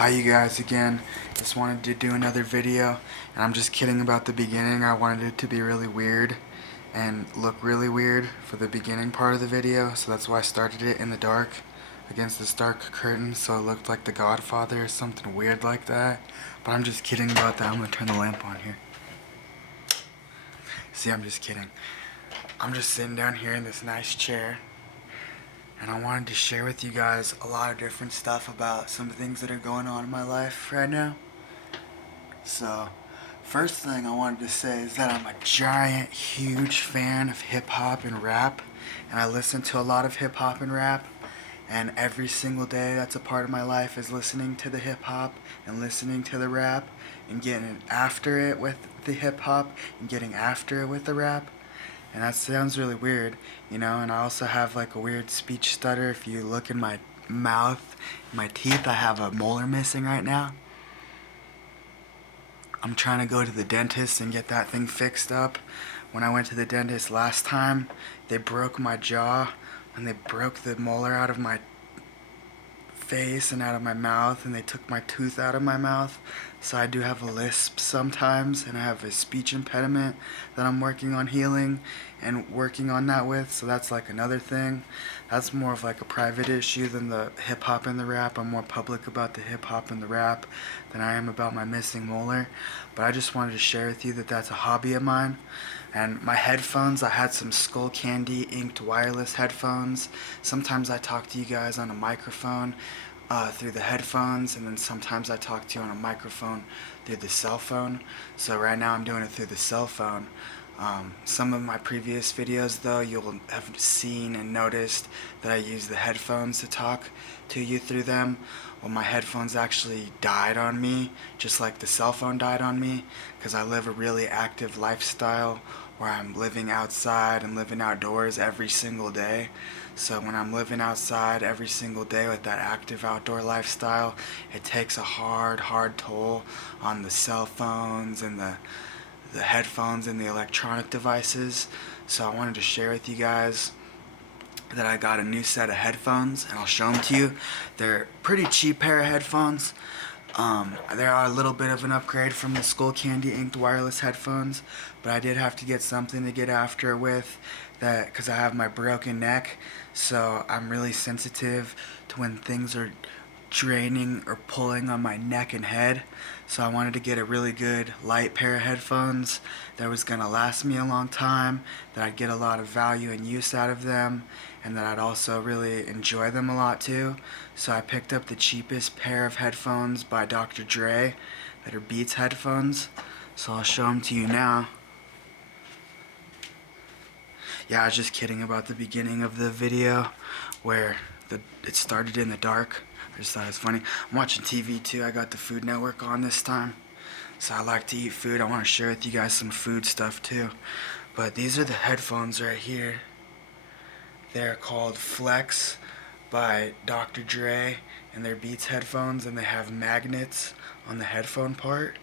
Hi you guys again. Just wanted to do another video, and I'm just kidding about the beginning. I wanted it to be really weird and look really weird for the beginning part of the video, so that's why I started it in the dark against this dark curtain, so it looked like The Godfather or something weird like that. But I'm just kidding about that. I'm gonna turn the lamp on here. See, I'm just kidding. I'm just sitting down here in this nice chair, and I wanted to share with you guys a lot of different stuff about some things that are going on in my life right now. So, first thing I wanted to say is that I'm a giant, huge fan of hip-hop and rap, and I listen to a lot of hip-hop and rap, and every single day that's a part of my life is listening to the hip-hop and listening to the rap and getting after it with the hip-hop and getting after it with the rap. And that sounds really weird, you know, and I also have like a weird speech stutter. If you look in my mouth, my teeth, I have a molar missing right now. I'm trying to go to the dentist and get that thing fixed up. When I went to the dentist last time, they broke my jaw and they broke the molar out of my face and out of my mouth, and they took my tooth out of my mouth. So I do have a lisp sometimes, and I have a speech impediment that I'm working on healing and working on that with. So that's like another thing. That's more of like a private issue than the hip hop and the rap. I'm more public about the hip hop and the rap than I am about my missing molar. But I just wanted to share with you that that's a hobby of mine. And my headphones, I had some Skullcandy inked wireless headphones. Sometimes I talk to you guys on a microphone through the headphones, and then sometimes I talk to you on a microphone through the cell phone. So right now I'm doing it through the cell phone. Some of my previous videos though, you'll have seen and noticed that I use the headphones to talk to you through them. Well, my headphones actually died on me, just like the cell phone died on me, because I live a really active lifestyle where I'm living outside and living outdoors every single day. So when I'm living outside every single day with that active outdoor lifestyle, it takes a hard toll on the cell phones and the headphones and the electronic devices. So I wanted to share with you guys that I got a new set of headphones, and I'll show them to you. They're a pretty cheap pair of headphones. They are a little bit of an upgrade from the Skullcandy inked wireless headphones, but I did have to get something to get after with that because I have my broken neck, so I'm really sensitive to when things are draining or pulling on my neck and head. So I wanted to get a really good light pair of headphones that was going to last me a long time, that I'd get a lot of value and use out of them, and that I'd also really enjoy them a lot too. So I picked up the cheapest pair of headphones by Dr. Dre that are Beats headphones. So I'll show them to you now. Yeah, I was just kidding about the beginning of the video where it started in the dark. I just thought it was funny. I'm watching TV too. I got the Food Network on this time. So I like to eat food. I want to share with you guys some food stuff too. But these are the headphones right here. They're called Flex by Dr. Dre, and they're Beats headphones, and they have magnets on the headphone part.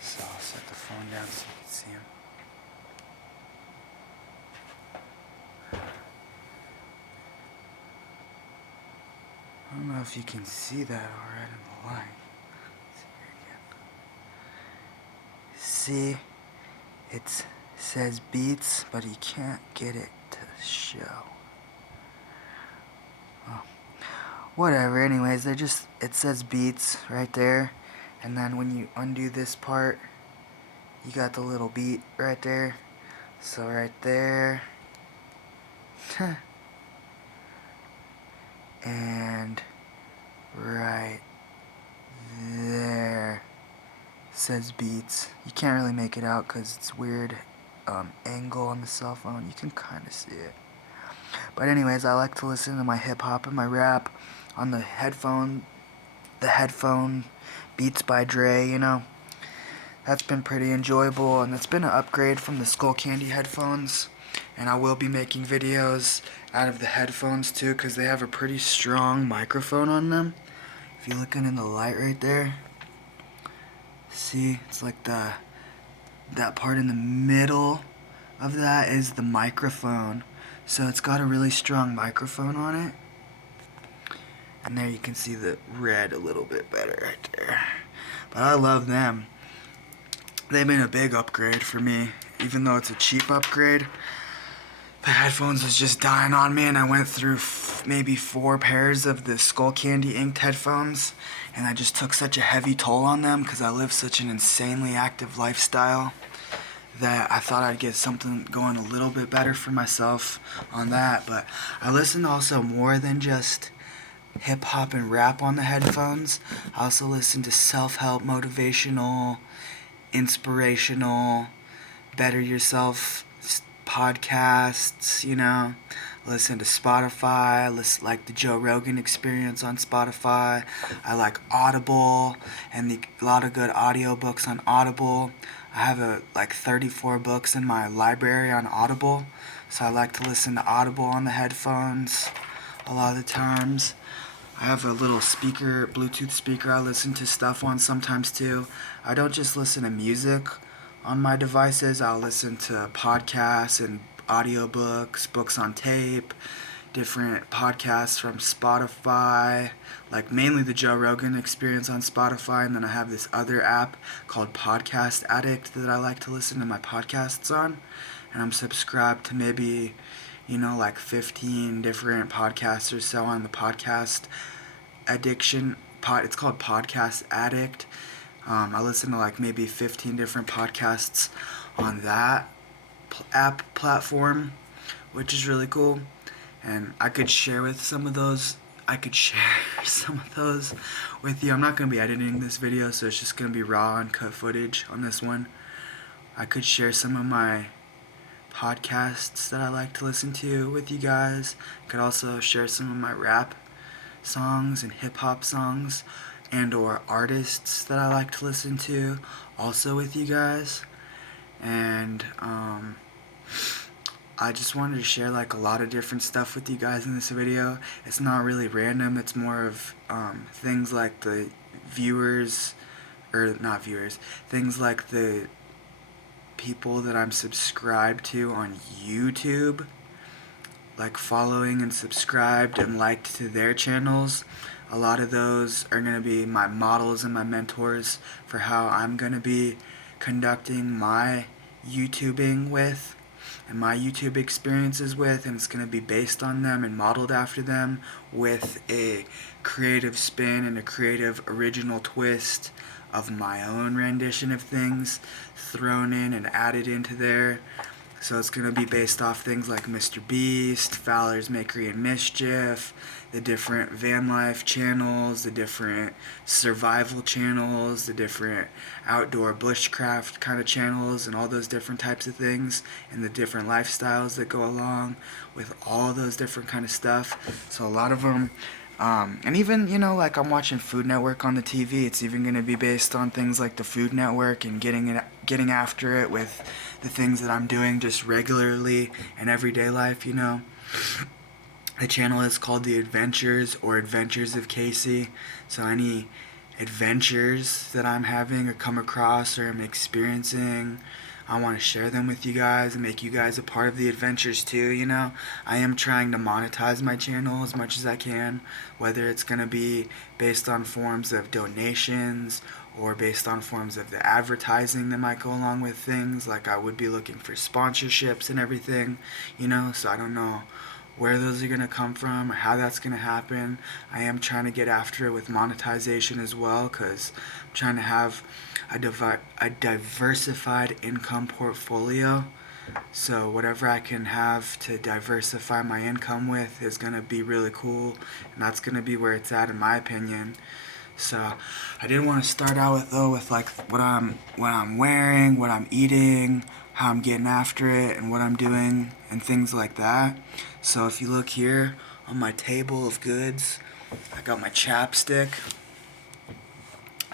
So I'll set the phone down so you can see them. I don't know if you can see that alright in the light. See, it says Beats, but you can't get it to show. Oh, whatever, anyways, it says Beats right there, and then when you undo this part, you got the little beat right there. So right there, and right there says Beats. You can't really make it out because it's weird angle on the cell phone. You can kind of see it. But anyways, I like to listen to my hip hop and my rap on the headphone Beats by Dre, you know. That's been pretty enjoyable, and it's been an upgrade from the Skullcandy headphones. And I will be making videos out of the headphones too, because they have a pretty strong microphone on them. If you're looking in the light right there, see, it's like that part in the middle of that is the microphone. So it's got a really strong microphone on it. And there you can see the red a little bit better right there. But I love them. They've been a big upgrade for me, even though it's a cheap upgrade. The headphones was just dying on me, and I went through maybe 4 pairs of the Skull Candy inked headphones, and I just took such a heavy toll on them because I live such an insanely active lifestyle that I thought I'd get something going a little bit better for myself on that. But I listen also more than just hip hop and rap on the headphones. I also listen to self-help, motivational, inspirational, better yourself podcasts, you know. Listen to Spotify, listen like the Joe Rogan Experience on Spotify. I like Audible and a lot of good audiobooks on Audible. I have like 34 books in my library on Audible, so I like to listen to Audible on the headphones a lot of the times. I have a little speaker, Bluetooth speaker I listen to stuff on sometimes too. I don't just listen to music on my devices. I'll listen to podcasts and audiobooks, books on tape, different podcasts from Spotify, like mainly the Joe Rogan Experience on Spotify, and then I have this other app called Podcast Addict that I like to listen to my podcasts on, and I'm subscribed to maybe, like 15 different podcasts or so on the podcast addiction it's called Podcast Addict. I listen to like maybe 15 different podcasts on that app platform, which is really cool. And I could share some of those with you. I'm not going to be editing this video, so it's just going to be raw uncut footage on this one. I could share some of my podcasts that I like to listen to with you guys. I could also share some of my rap songs and hip-hop songs and or artists that I like to listen to also with you guys. And I just wanted to share like a lot of different stuff with you guys in this video. It's not really random. It's more of things like the things like the people that I'm subscribed to on YouTube, like following and subscribed and liked to their channels. A lot of those are going to be my models and my mentors for how I'm going to be conducting my YouTubing with and my YouTube experiences with, and it's going to be based on them and modeled after them with a creative spin and a creative original twist of my own rendition of things thrown in and added into there. So it's going to be based off things like Mr. Beast, Fowler's Makery and Mischief, the different van life channels, the different survival channels, the different outdoor bushcraft kind of channels, and all those different types of things, and the different lifestyles that go along with all those different kind of stuff. So a lot of them, and even, like I'm watching Food Network on the TV, it's even going to be based on things like the Food Network and getting after it with the things that I'm doing just regularly in everyday life, The channel is called The Adventures or Adventures of Casey, so any adventures that I'm having or come across or I'm experiencing, I want to share them with you guys and make you guys a part of the adventures too, I am trying to monetize my channel as much as I can, whether it's going to be based on forms of donations or based on forms of the advertising that might go along with things. Like I would be looking for sponsorships and everything, so I don't know where those are going to come from or how that's going to happen. I am trying to get after it with monetization as well, because I'm trying to have a diversified income portfolio. So whatever I can have to diversify my income with is going to be really cool, and that's going to be where it's at in my opinion. So I did want to start out with like what I'm wearing, what I'm eating, how I'm getting after it, and what I'm doing, and things like that. So if you look here on my table of goods, I got my chapstick.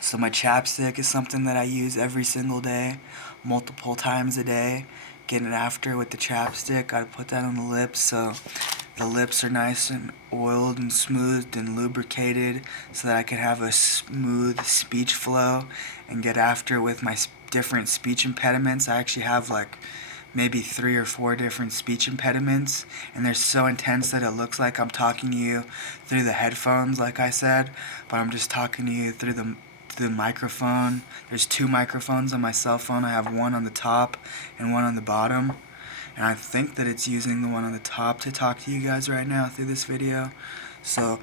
So my chapstick is something that I use every single day, multiple times a day. Getting after it with the chapstick, gotta put that on the lips so the lips are nice and oiled and smoothed and lubricated, so that I can have a smooth speech flow and get after it with my different speech impediments. I actually have like maybe 3 or 4 different speech impediments, and they're so intense that it looks like I'm talking to you through the headphones, like I said, but I'm just talking to you through the microphone. There's 2 microphones on my cell phone. I have one on the top and one on the bottom, and I think that it's using the one on the top to talk to you guys right now through this video. So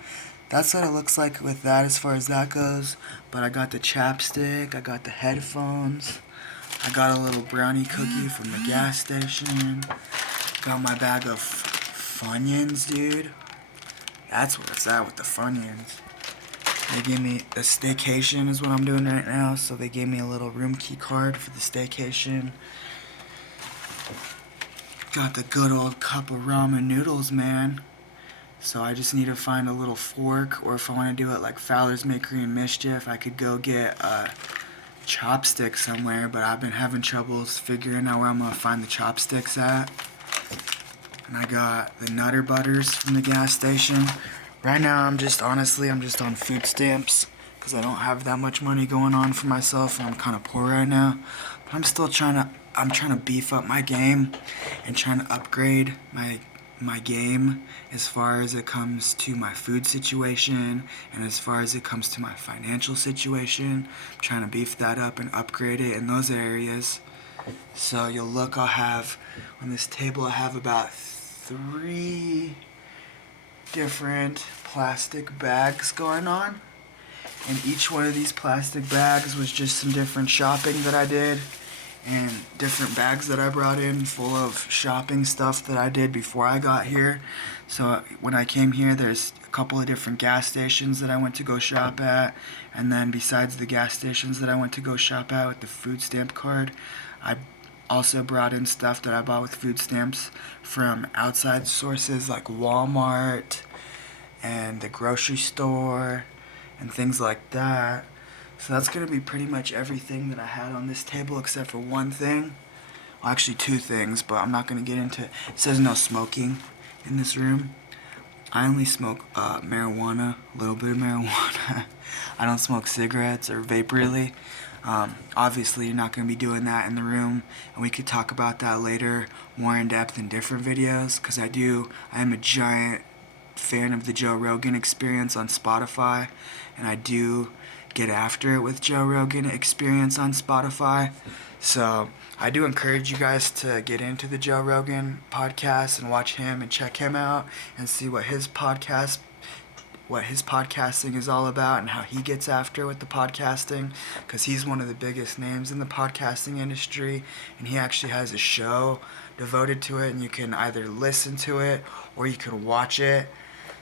that's what it looks like with that as far as that goes. But I got the chapstick, I got the headphones, I got a little brownie cookie from the gas station, got my bag of Funyuns, dude. That's where it's at with the Funyuns. They gave me a staycation is what I'm doing right now, so they gave me a little room key card for the staycation. Got the good old cup of ramen noodles, man. So I just need to find a little fork, or if I want to do it like Fowler's Makery and Mischief, I could go get a chopstick somewhere, but I've been having troubles figuring out where I'm going to find the chopsticks at. And I got the Nutter Butters from the gas station. Right now I'm just on food stamps because I don't have that much money going on for myself, and I'm kind of poor right now. But I'm still trying to beef up my game and trying to upgrade my game as far as it comes to my food situation and as far as it comes to my financial situation. I'm trying to beef that up and upgrade it in those areas. So you'll look, I'll have on this table, I have about 3 different plastic bags going on, and each one of these plastic bags was just some different shopping that I did, and different bags that I brought in full of shopping stuff that I did before I got here. So when I came here, there's a couple of different gas stations that I went to go shop at, and then besides the gas stations that I went to go shop at with the food stamp card, I also brought in stuff that I bought with food stamps from outside sources like Walmart and the grocery store and things like that. So that's going to be pretty much everything that I had on this table except for one thing. Well, actually 2 things, but I'm not going to get into it. It says no smoking in this room. I only smoke marijuana, a little bit of marijuana. I don't smoke cigarettes or vape really. Obviously you're not going to be doing that in the room, and we could talk about that later more in depth in different videos, because I am a giant fan of the Joe Rogan Experience on Spotify, and I do get after it with Joe Rogan Experience on Spotify. So I do encourage you guys to get into the Joe Rogan podcast and watch him and check him out and see what his podcasting is all about and how he gets after with the podcasting, because he's one of the biggest names in the podcasting industry, and he actually has a show devoted to it, and you can either listen to it or you can watch it.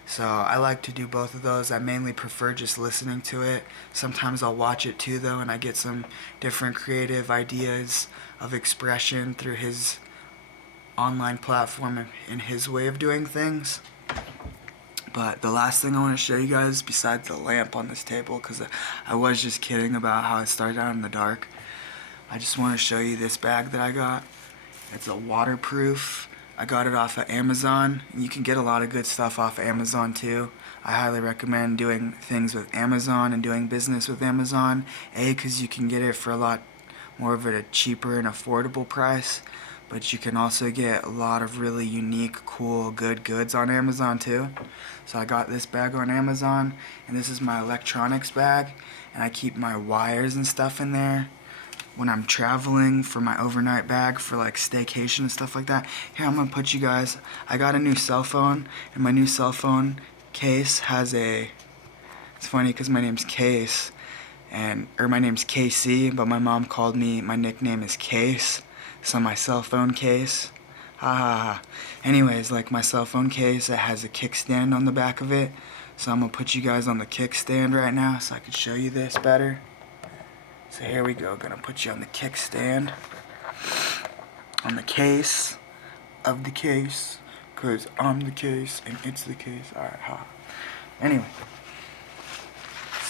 So I like to do both of those. I mainly prefer just listening to it. Sometimes I'll watch it too though, and I get some different creative ideas of expression through his online platform and his way of doing things. But the last thing I want to show you guys, besides the lamp on this table, because I was just kidding about how it started out in the dark, I just want to show you this bag that I got. It's a waterproof. I got it off of Amazon. You can get a lot of good stuff off of Amazon too. I highly recommend doing things with Amazon and doing business with Amazon. Because you can get it for a lot more of a cheaper and affordable price, but you can also get a lot of really unique, cool, good goods on Amazon too. So I got this bag on Amazon, and this is my electronics bag, and I keep my wires and stuff in there when I'm traveling for my overnight bag for like staycation and stuff like that. Here, I'm gonna put you guys, I got a new cell phone, and my new cell phone case has it's funny because my name's Case, or my name's KC, but my mom called me, my nickname is Case, so my cell phone case, ha ha ha. Anyways, like my cell phone case, it has a kickstand on the back of it, so I'm gonna put you guys on the kickstand right now so I can show you this better. So here we go, gonna put you on the kickstand, on the case of the case, cause I'm the case and it's the case. Alright, ha. Anyway,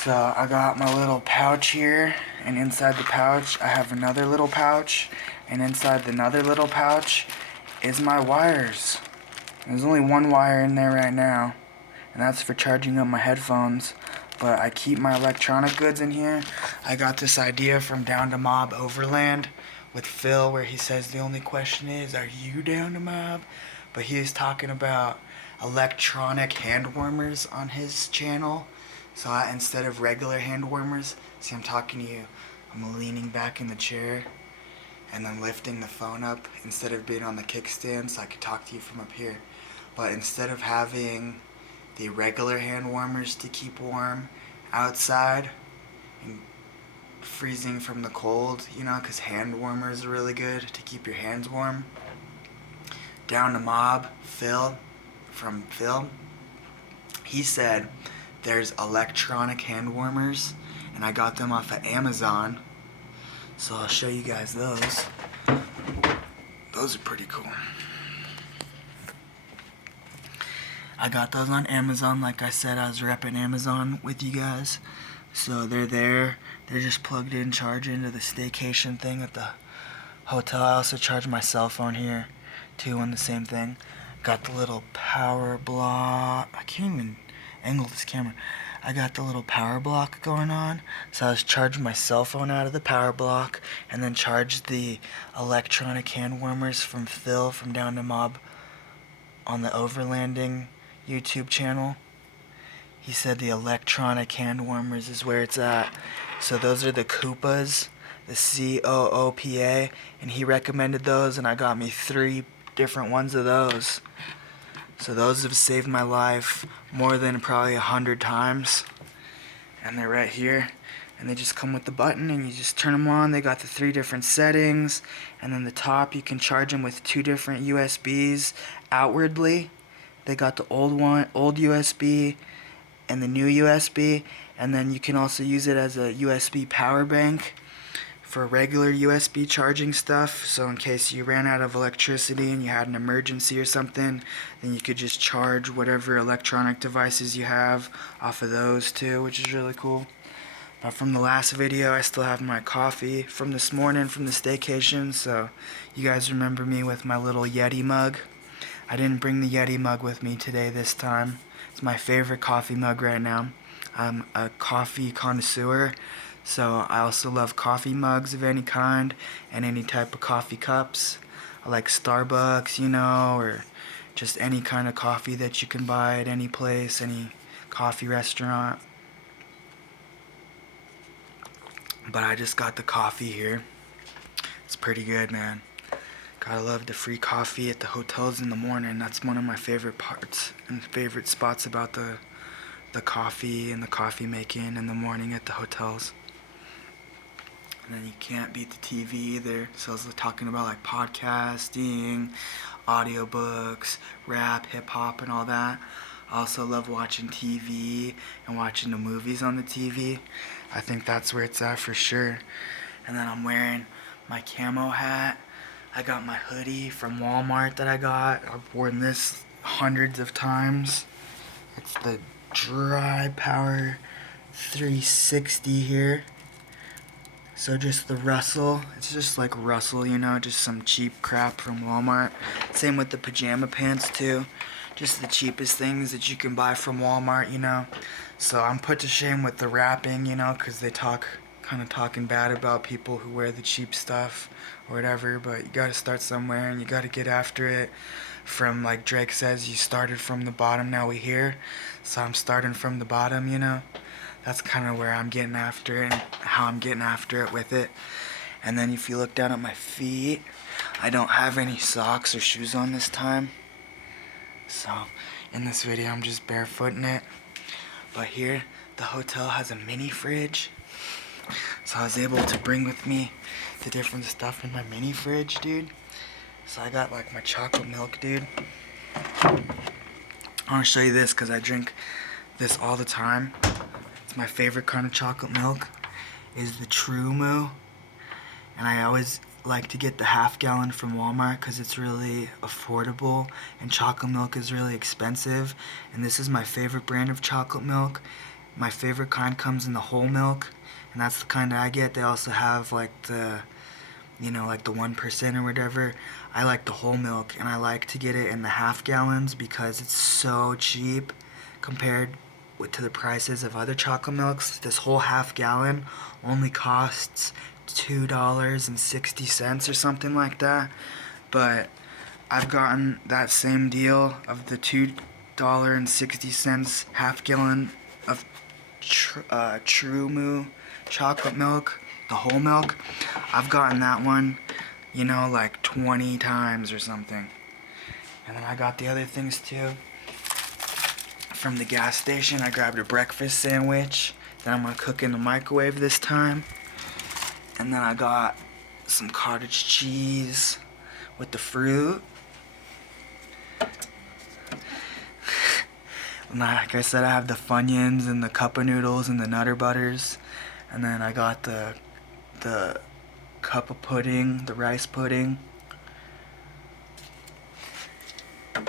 so I got my little pouch here, and inside the pouch I have another little pouch, and inside the another little pouch is my wires. There's only one wire in there right now, and that's for charging up my headphones. But I keep my electronic goods in here. I got this idea from Down to Mob Overland, with Phil where he says the only question is, are you down to mob? But he was talking about electronic hand warmers on his channel. So instead of regular hand warmers, see I'm talking to you, I'm leaning back in the chair and then lifting the phone up instead of being on the kickstand so I could talk to you from up here. But instead of having the regular hand warmers to keep warm outside and freezing from the cold, you know, because hand warmers are really good to keep your hands warm. Down to Mob, Phil, he said there's electronic hand warmers, and I got them off of Amazon. So I'll show you guys those. Those are pretty cool. I got those on Amazon. Like I said, I was repping Amazon with you guys. So they're there. They're just plugged in, charged into the staycation thing at the hotel. I also charge my cell phone here too on the same thing. Got the little power block. I can't even angle this camera. I got the little power block going on. So I was charging my cell phone out of the power block and then charged the electronic hand warmers from Phil from Down to Mob on the Overlanding YouTube channel. He said the electronic hand warmers is where it's at. So those are the Koopas, the Coopa, and he recommended those, and I got me 3 different ones of those. So those have saved my life more than probably 100 times. And they're right here. And they just come with the button and you just turn them on. They got the 3 different settings. And then the top, you can charge them with 2 different USBs outwardly. They got the old USB and the new USB. And then you can also use it as a USB power bank for regular USB charging stuff. So in case you ran out of electricity and you had an emergency or something, then you could just charge whatever electronic devices you have off of those too, which is really cool. But from the last video, I still have my coffee from this morning from the staycation, so you guys remember me with my little Yeti mug. I didn't bring the Yeti mug with me today this time. It's my favorite coffee mug right now. I'm a coffee connoisseur. So I also love coffee mugs of any kind and any type of coffee cups. I like Starbucks, you know, or just any kind of coffee that you can buy at any place, any coffee restaurant. But I just got the coffee here. It's pretty good, man. Gotta love the free coffee at the hotels in the morning. That's one of my favorite parts and favorite spots about the coffee and the coffee making in the morning at the hotels. And then you can't beat the TV either. So I was talking about like podcasting, audiobooks, rap, hip-hop, and all that. I also love watching TV and watching the movies on the TV. I think that's where it's at for sure. And then I'm wearing my camo hat. I got my hoodie from Walmart that I got. I've worn this hundreds of times. It's the Dry Power 360 here. So just the Russell, it's just like Russell, you know, just some cheap crap from Walmart. Same with the pajama pants too. Just the cheapest things that you can buy from Walmart, you know. So I'm put to shame with the rapping, you know, because they kind of talking bad about people who wear the cheap stuff or whatever. But you got to start somewhere and you got to get after it. From, like Drake says, you started from the bottom, now we here. So I'm starting from the bottom, you know. That's kind of where I'm getting after it and how I'm getting after it with it. And then if you look down at my feet, I don't have any socks or shoes on this time. So in this video, I'm just barefooting it. But here, the hotel has a mini fridge. So I was able to bring with me the different stuff in my mini fridge, dude. So I got like my chocolate milk, dude. I want to show you this because I drink this all the time. My favorite kind of chocolate milk is the True Moo, and I always like to get the half-gallon from Walmart because it's really affordable and chocolate milk is really expensive. And this is my favorite brand of chocolate milk. My favorite kind comes in the whole milk, and that's the kind I get. They also have like the, you know, like the 1% or whatever. I like the whole milk, and I like to get it in the half-gallons because it's so cheap compared to the prices of other chocolate milks. This whole half-gallon only costs $2.60 or something like that. But I've gotten that same deal of the $2.60 half gallon of True Moo chocolate milk, the whole milk. I've gotten that one, like 20 times or something. And then I got the other things too. From the gas station, I grabbed a breakfast sandwich that I'm gonna cook in the microwave this time. And then I got some cottage cheese with the fruit. And like I said, I have the Funyuns and the cup of noodles and the Nutter Butters. And then I got the cup of pudding, the rice pudding. And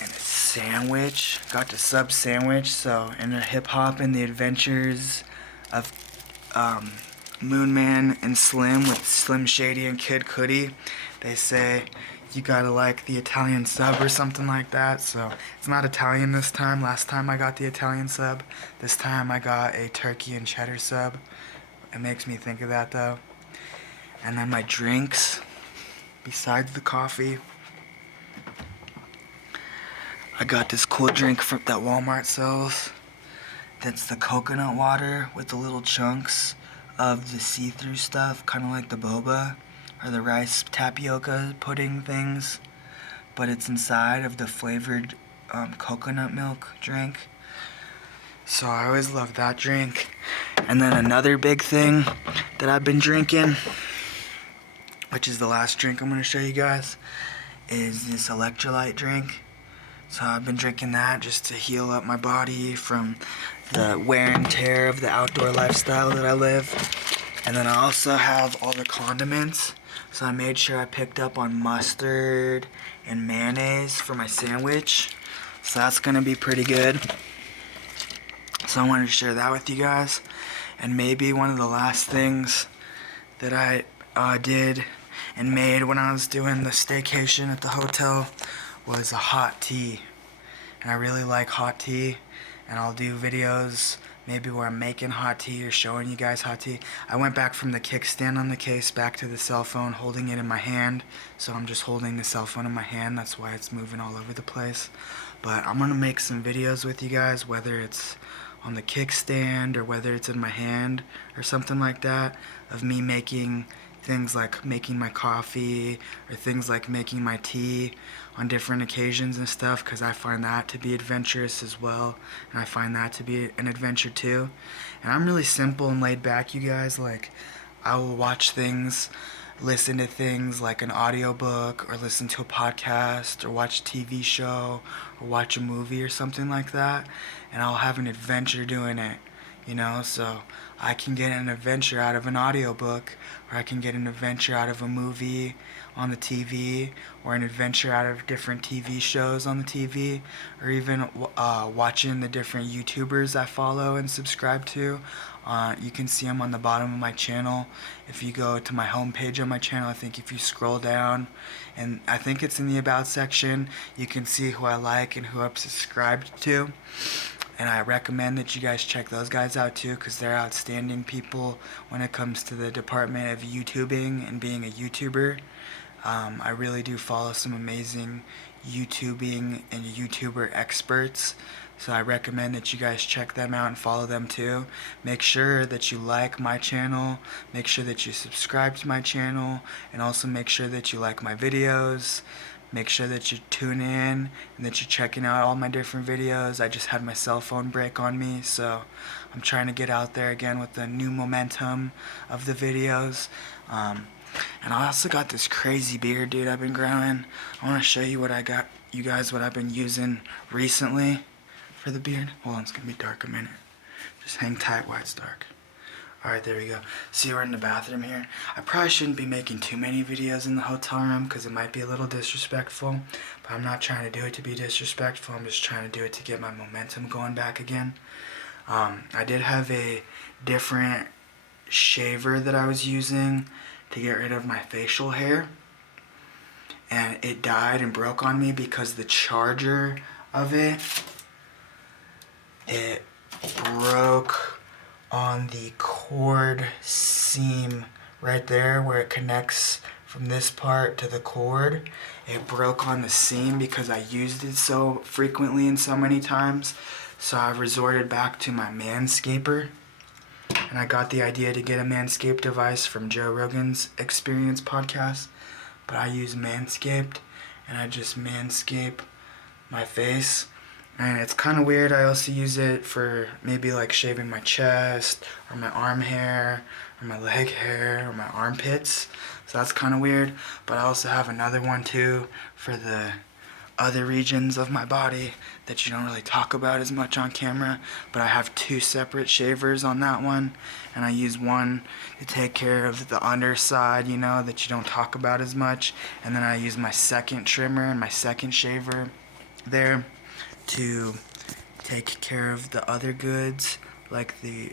a sandwich. Got the sub sandwich. So in the hip hop and the adventures of Moonman and Slim with Slim Shady and Kid Cudi, they say you gotta like the Italian sub or something like that. So it's not Italian this time. Last time I got the Italian sub. This time I got a turkey and cheddar sub. It makes me think of that though. And then my drinks, besides the coffee, I got this cool drink that Walmart sells. That's the coconut water with the little chunks of the see-through stuff, kind of like the boba or the rice tapioca pudding things, but it's inside of the flavored coconut milk drink. So I always love that drink. And then another big thing that I've been drinking, which is the last drink I'm going to show you guys, is this electrolyte drink. So I've been drinking that just to heal up my body from the wear and tear of the outdoor lifestyle that I live. And then I also have all the condiments. So I made sure I picked up on mustard and mayonnaise for my sandwich. So that's going to be pretty good. So I wanted to share that with you guys. And maybe one of the last things that I did and made when I was doing the staycation at the hotel was a hot tea. And I really like hot tea. And I'll do videos maybe where I'm making hot tea or showing you guys hot tea. I went back from the kickstand on the case back to the cell phone, holding it in my hand. So I'm just holding the cell phone in my hand. That's why it's moving all over the place. But I'm going to make some videos with you guys, whether it's on the kickstand or whether it's in my hand or something like that, of me making things like making my coffee or things like making my tea on different occasions and stuff, because I find that to be adventurous as well, and I find that to be an adventure too. And I'm really simple and laid back, you guys. Like, I will watch things, listen to things like an audiobook or listen to a podcast or watch a TV show or watch a movie or something like that, and I'll have an adventure doing it, so I can get an adventure out of an audiobook, or I can get an adventure out of a movie on the TV, or an adventure out of different TV shows on the TV, or even watching the different YouTubers I follow and subscribe to. You can see them on the bottom of my channel. If you go to my homepage on my channel, I think if you scroll down, and I think it's in the About section, you can see who I like and who I've subscribed to. And I recommend that you guys check those guys out too, because they're outstanding people when it comes to the department of YouTubing and being a YouTuber. I really do follow some amazing YouTubing and YouTuber experts. So I recommend that you guys check them out and follow them too. Make sure that you like my channel, make sure that you subscribe to my channel, and also make sure that you like my videos. Make sure that you tune in and that you're checking out all my different videos. I just had my cell phone break on me, so I'm trying to get out there again with the new momentum of the videos. And I also got this crazy beard, dude, I've been growing. I want to show you what I got, you guys, what I've been using recently for the beard. Hold on, it's going to be dark a minute. Just hang tight while it's dark. Alright, there we go. See, we're in the bathroom here. I probably shouldn't be making too many videos in the hotel room because it might be a little disrespectful. But I'm not trying to do it to be disrespectful. I'm just trying to do it to get my momentum going back again. I did have a different shaver that I was using to get rid of my facial hair. And it died and broke on me because the charger of it broke on the cord seam right there where it connects from this part to the cord. It broke on the seam because I used it so frequently and so many times. So I resorted back to my Manscaper. And I got the idea to get a Manscaped device from Joe Rogan's Experience podcast. But I use Manscaped, and I just manscape my face. And it's kind of weird. I also use it for maybe like shaving my chest, or my arm hair, or my leg hair, or my armpits. So that's kind of weird. But I also have another one too for the other regions of my body that you don't really talk about as much on camera. But I have two separate shavers on that one, and I use one to take care of the underside, that you don't talk about as much, and then I use my second trimmer and my second shaver there to take care of the other goods, like the